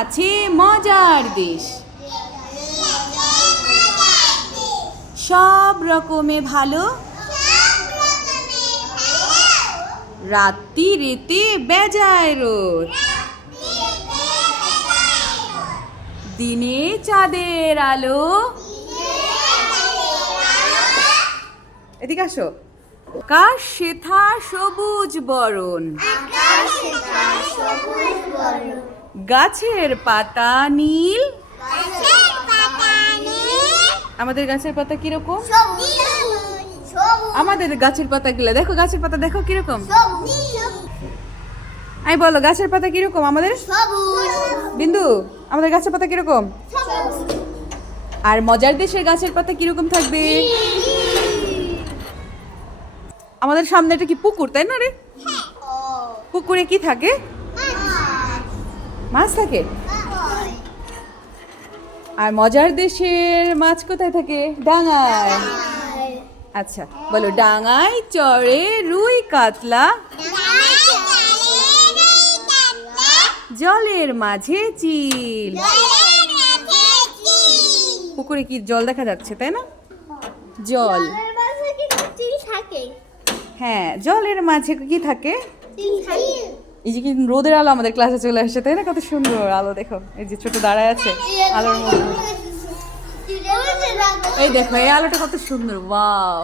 আছে মজার দেশ, সব রকমে ভালো, রাত্রি রেতে বেজায় রোদ, দিনে চাঁদের আলো। এদিকে আসো। আকাশ সেথা সবুজ বরণ, গাছের পাতা নীল। আমাদের গাছের পাতা কিরকম? আমাদের গাছের পাতা গুলা দেখো, গাছের পাতা দেখো কিরকম। আমি বলো গাছের পাতা কিরকম আমাদের? বিন্দু, আমাদের গাছের পাতা কিরকম? আর মজার দেশের গাছের পাতা কিরকম থাকবে? আমাদের সামনে এটা কি পুকুর, তাই না রে? পুকুরে কি থাকে? মাছ থাকে। আর মজার দেশের মাছ কোথায় থাকে? ডাঙায়। আচ্ছা বলো, ডাঙায় চড়ে রুই কাতলা, জলের মাঝে চিল। পুকুরে কি জল দেখা যাচ্ছে, তাই না? জল, হ্যাঁ জলের মাঝে কি থাকে? এই যে কি রোদের আলো আমাদের ক্লাসে চলে আসছে, তাই না? কত সুন্দর আলো, দেখো এই যে ছোট দাঁড়ায় আছে আলোর মধ্যে। এই দেখো এই আলোটা কত সুন্দর, ওয়াও।